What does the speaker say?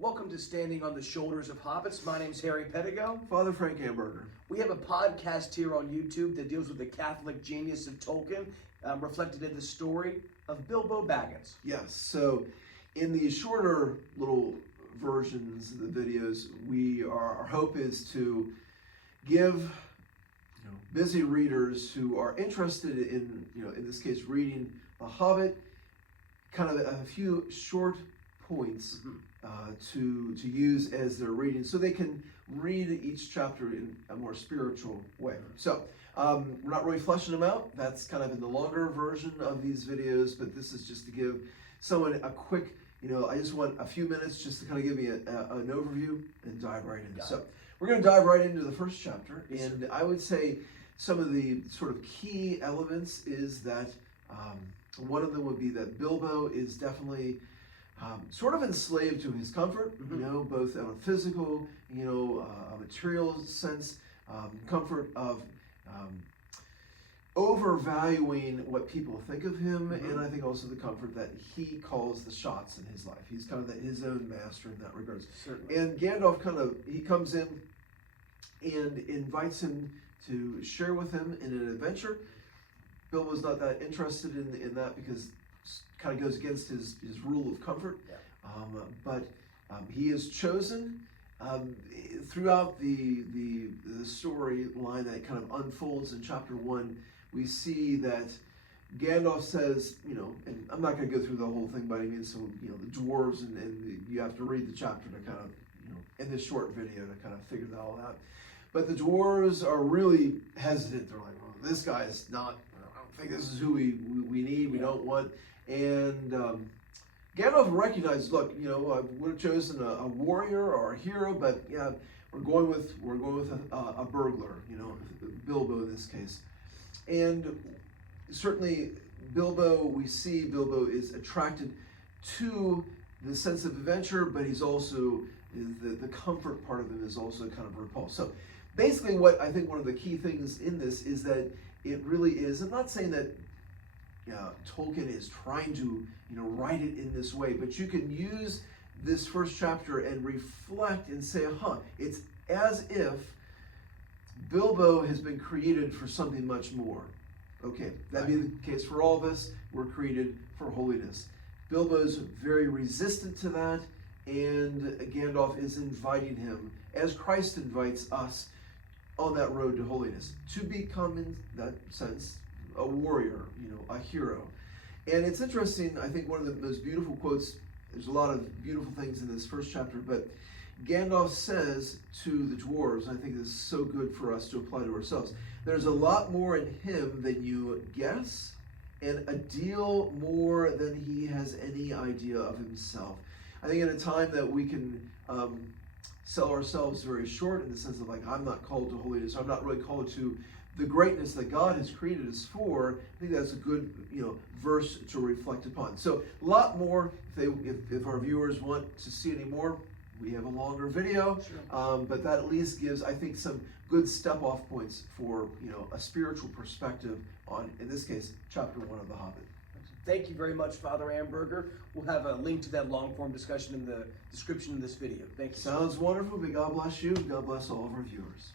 Welcome to Standing on the Shoulders of Hobbits. My name's Harry Pedigo. Father Frank Hamburger. We have a podcast here on YouTube that deals with the Catholic genius of Tolkien, reflected in the story of Bilbo Baggins. Yes, so in these shorter little versions of the videos, our hope is to give busy readers who are interested in, in this case, reading The Hobbit, kind of a few short points to use as they're reading, so they can read each chapter in a more spiritual way. So we're not really fleshing them out. That's kind of in the longer version of these videos, but this is just to give someone a quick, I just want a few minutes just to kind of give me an overview and dive right in. So we're going to dive right into the first chapter, and I would say some of the sort of key elements is that one of them would be that Bilbo is definitely sort of enslaved to his comfort, both on a physical, a material sense, comfort of overvaluing what people think of him, and I think also the comfort that he calls the shots in his life. He's kind of his own master in that regard. Certainly. And Gandalf he comes in and invites him to share with him in an adventure. Bilbo's not that interested in that because kind of goes against his rule of comfort, but he is chosen throughout the storyline that kind of unfolds in chapter 1. We see that Gandalf says, and I'm not going to go through the whole thing by any means. So the dwarves and you have to read the chapter to kind of in this short video to kind of figure that all out. But the dwarves are really hesitant. They're like, well, this guy is not. I don't think this is who we need. We don't want. And Gandalf recognizes, look, I would have chosen a warrior or a hero, but yeah, we're going with a burglar, Bilbo in this case. And certainly we see Bilbo is attracted to the sense of adventure, but he's also, the comfort part of him is also kind of repulsed. So basically what I think one of the key things in this is that it really is, I'm not saying that Tolkien is trying to write it in this way, but you can use this first chapter and reflect and say, it's as if Bilbo has been created for something much more. Okay, that'd be the case for all of us. We're created for holiness. Bilbo's very resistant to that, and Gandalf is inviting him, as Christ invites us on that road to holiness, to become, in that sense, a warrior, a hero. And it's interesting, I think one of the most beautiful quotes, there's a lot of beautiful things in this first chapter, but Gandalf says to the dwarves, I think this is so good for us to apply to ourselves, there's a lot more in him than you guess, and a deal more than he has any idea of himself. I think at a time that we can sell ourselves very short in the sense of I'm not called to holiness, I'm not really called to the greatness that God has created us for. I think that's a good verse to reflect upon. So a lot more. If our viewers want to see any more, we have a longer video. Sure. But that at least gives, I think, some good step-off points for a spiritual perspective on, in this case, chapter 1 of The Hobbit. Thank you very much, Father Hamburger. We'll have a link to that long-form discussion in the description of this video. Thank you. Sounds wonderful. May God bless you. God bless all of our viewers.